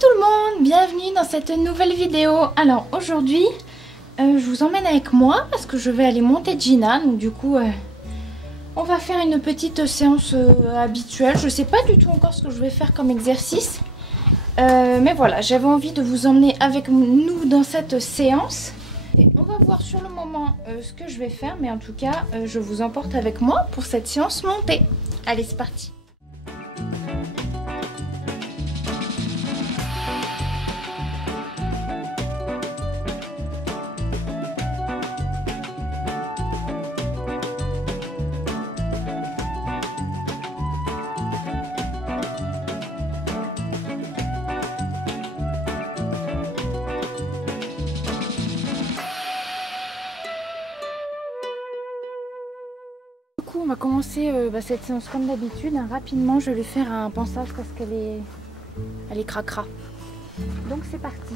tout le monde, bienvenue dans cette nouvelle vidéo. Alors aujourd'hui, je vous emmène avec moi parce que je vais aller monter Gina. Donc du coup, on va faire une petite séance habituelle. Je sais pas du tout encore ce que je vais faire comme exercice. Mais voilà, j'avais envie de vous emmener avec nous dans cette séance. Et on va voir sur le moment ce que je vais faire. Mais en tout cas, je vous emporte avec moi pour cette séance montée. Allez, c'est parti. On va commencer cette séance comme d'habitude. Rapidement, je vais faire un pansage parce qu'elle est cracra. Donc c'est parti.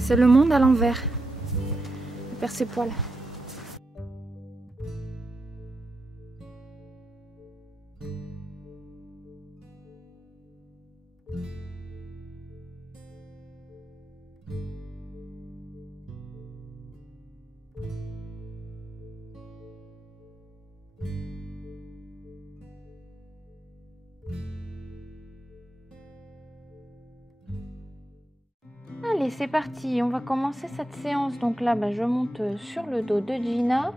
C'est le monde à l'envers. Elle perd ses poils. Allez, c'est parti, on va commencer cette séance. Donc là, je monte sur le dos de Gina.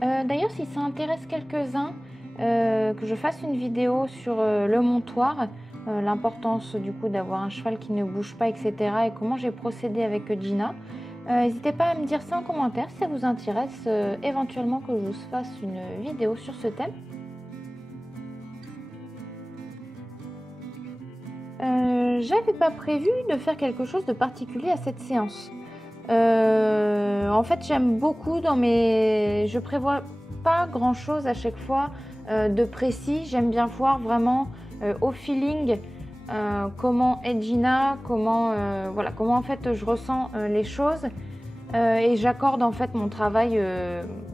D'ailleurs, si ça intéresse quelques-uns, que je fasse une vidéo sur le montoir, l'importance du coup d'avoir un cheval qui ne bouge pas, etc. et comment j'ai procédé avec Gina. N'hésitez pas à me dire ça en commentaire si ça vous intéresse, éventuellement que je vous fasse une vidéo sur ce thème. J'avais pas prévu de faire quelque chose de particulier à cette séance. En fait, j'aime beaucoup je prévois pas grand chose à chaque fois de précis. J'aime bien voir vraiment au feeling comment est Gina, comment en fait je ressens les choses et j'accorde en fait mon travail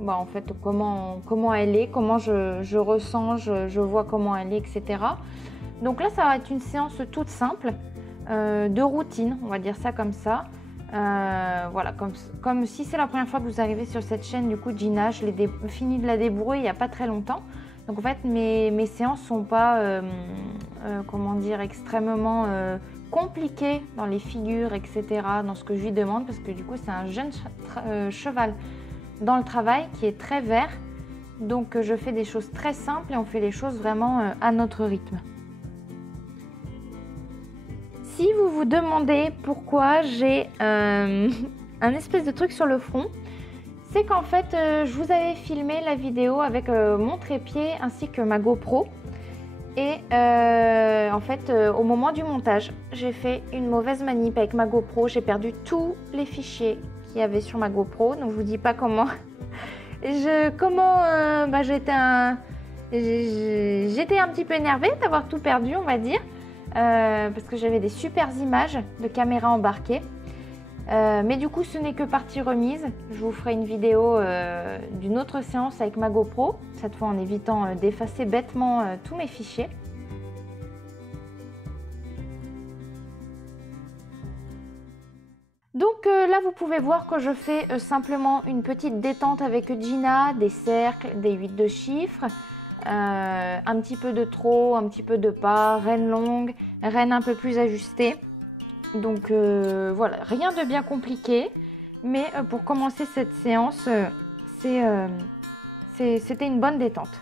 en fait comment elle est, comment je ressens, je vois comment elle est, etc. Donc là, ça va être une séance toute simple, de routine, on va dire ça comme ça. Voilà, comme si c'est la première fois que vous arrivez sur cette chaîne, du coup, Gina, je l'ai fini de la débrouiller il n'y a pas très longtemps. Donc en fait, mes séances ne sont pas, comment dire, extrêmement compliquées dans les figures, etc., dans ce que je lui demande, parce que du coup, c'est un jeune cheval dans le travail qui est très vert. Donc je fais des choses très simples et on fait les choses vraiment à notre rythme. Si vous vous demandez pourquoi j'ai un espèce de truc sur le front, c'est qu'en fait, je vous avais filmé la vidéo avec mon trépied ainsi que ma GoPro. Et en fait, au moment du montage, j'ai fait une mauvaise manip avec ma GoPro. J'ai perdu tous les fichiers qu'il y avait sur ma GoPro. Donc, je vous dis pas comment. J'étais un petit peu énervée d'avoir tout perdu, on va dire. Parce que j'avais des super images de caméra embarquée. Mais du coup, ce n'est que partie remise. Je vous ferai une vidéo d'une autre séance avec ma GoPro, cette fois en évitant d'effacer bêtement tous mes fichiers. Donc là, vous pouvez voir que je fais simplement une petite détente avec Gina, des cercles, des 8 de chiffres. Un petit peu de trot, un petit peu de pas, reine longue, reine un peu plus ajustée. Donc voilà, rien de bien compliqué. Mais pour commencer cette séance, c'était une bonne détente.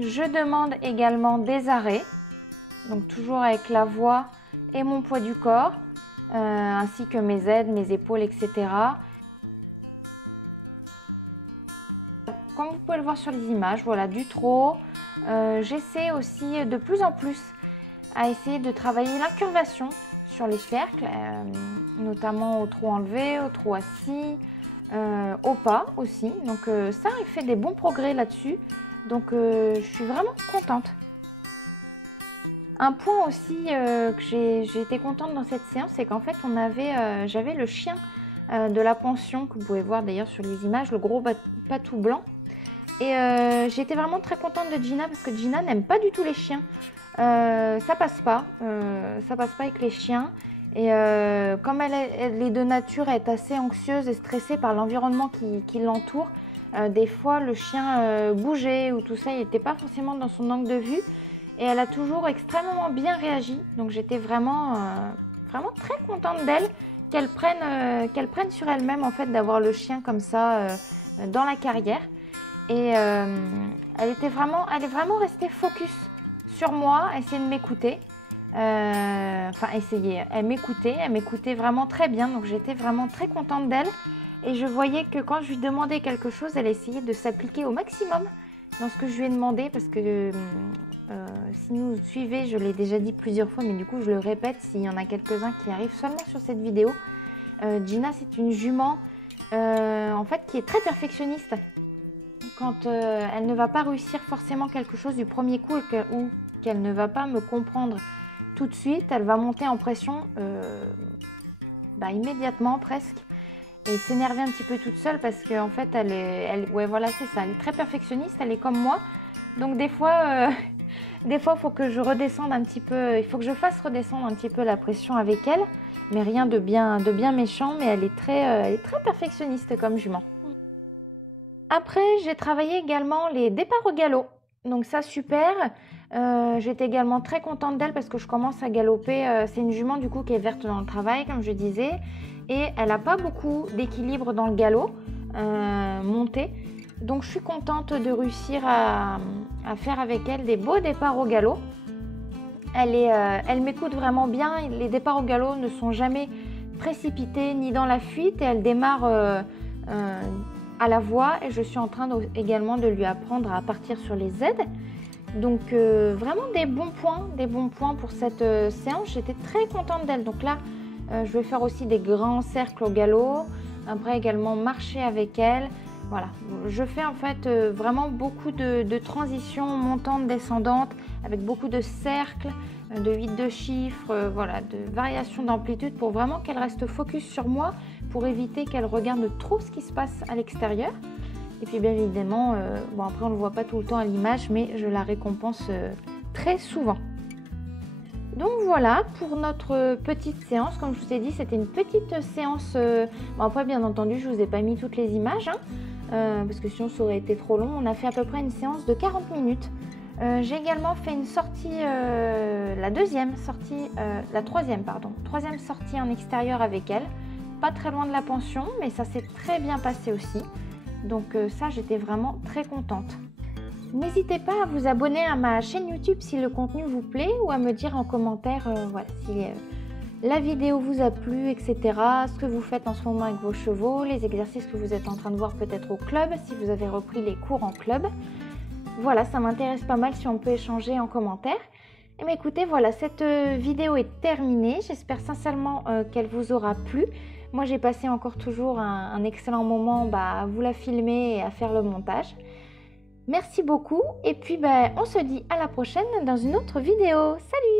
Je demande également des arrêts, donc toujours avec la voix et mon poids du corps, ainsi que mes aides, mes épaules, etc. Comme vous pouvez le voir sur les images, voilà, du trot. J'essaie aussi de plus en plus à essayer de travailler l'incurvation sur les cercles, notamment au trot enlevé, au trot assis, au pas aussi. Donc ça, il fait des bons progrès là-dessus. Donc je suis vraiment contente. Un point aussi que j'ai été contente dans cette séance, c'est qu'en fait j'avais le chien de la pension, que vous pouvez voir d'ailleurs sur les images, le gros patou blanc. Et j'étais vraiment très contente de Gina parce que Gina n'aime pas du tout les chiens. Ça passe pas avec les chiens. Et comme elle est de nature, elle est assez anxieuse et stressée par l'environnement qui l'entoure. Des fois, le chien bougeait ou tout ça, il n'était pas forcément dans son angle de vue. Et elle a toujours extrêmement bien réagi. Donc j'étais vraiment très contente d'elle, qu'elle prenne sur elle-même en fait d'avoir le chien comme ça dans la carrière. Et elle est vraiment restée focus sur moi, essayer de m'écouter. Elle m'écoutait vraiment très bien, donc j'étais vraiment très contente d'elle. Et je voyais que quand je lui demandais quelque chose, elle essayait de s'appliquer au maximum dans ce que je lui ai demandé, parce que si vous suivez, je l'ai déjà dit plusieurs fois, mais du coup je le répète s'il y en a quelques-uns qui arrivent seulement sur cette vidéo. Gina, c'est une jument en fait qui est très perfectionniste. Quand elle ne va pas réussir forcément quelque chose du premier coup ou qu'elle ne va pas me comprendre tout de suite, elle va monter en pression immédiatement presque et s'énerver un petit peu toute seule parce qu'en fait voilà, c'est ça, elle est très perfectionniste, elle est comme moi. Donc des fois il faut que je redescende un petit peu, il faut que je fasse redescendre un petit peu la pression avec elle, mais rien de bien méchant, mais elle est très perfectionniste comme jument. Après, j'ai travaillé également les départs au galop. Donc ça, super. J'étais également très contente d'elle parce que je commence à galoper. C'est une jument du coup qui est verte dans le travail, comme je disais. Et elle n'a pas beaucoup d'équilibre dans le galop monté. Donc je suis contente de réussir à faire avec elle des beaux départs au galop. Elle m'écoute vraiment bien. Les départs au galop ne sont jamais précipités ni dans la fuite. Et elle démarre à la voix et je suis en train également de lui apprendre à partir sur les aides. Donc vraiment des bons points pour cette séance. J'étais très contente d'elle. Donc là, je vais faire aussi des grands cercles au galop. Après également marcher avec elle. Voilà, je fais en fait vraiment beaucoup de transitions montantes, descendantes, avec beaucoup de cercles, de 8 de chiffres, voilà, de variations d'amplitude pour vraiment qu'elle reste focus sur moi, pour éviter qu'elle regarde trop ce qui se passe à l'extérieur. Et puis bien évidemment, après on ne le voit pas tout le temps à l'image, mais je la récompense très souvent. Donc voilà pour notre petite séance. Comme je vous ai dit, c'était une petite séance. Après bien entendu, je ne vous ai pas mis toutes les images, parce que sinon ça aurait été trop long. On a fait à peu près une séance de 40 minutes. J'ai également fait une sortie, troisième sortie en extérieur avec elle. Pas très loin de la pension, mais ça s'est très bien passé aussi. Donc ça, j'étais vraiment très contente. N'hésitez pas à vous abonner à ma chaîne YouTube si le contenu vous plaît, ou à me dire en commentaire si la vidéo vous a plu, etc. Ce que vous faites en ce moment avec vos chevaux, les exercices que vous êtes en train de voir peut-être au club, si vous avez repris les cours en club. Voilà, ça m'intéresse pas mal si on peut échanger en commentaire. Et bien écoutez, voilà, cette vidéo est terminée. J'espère sincèrement qu'elle vous aura plu. Moi, j'ai passé encore toujours un excellent moment à vous la filmer et à faire le montage. Merci beaucoup et puis on se dit à la prochaine dans une autre vidéo. Salut!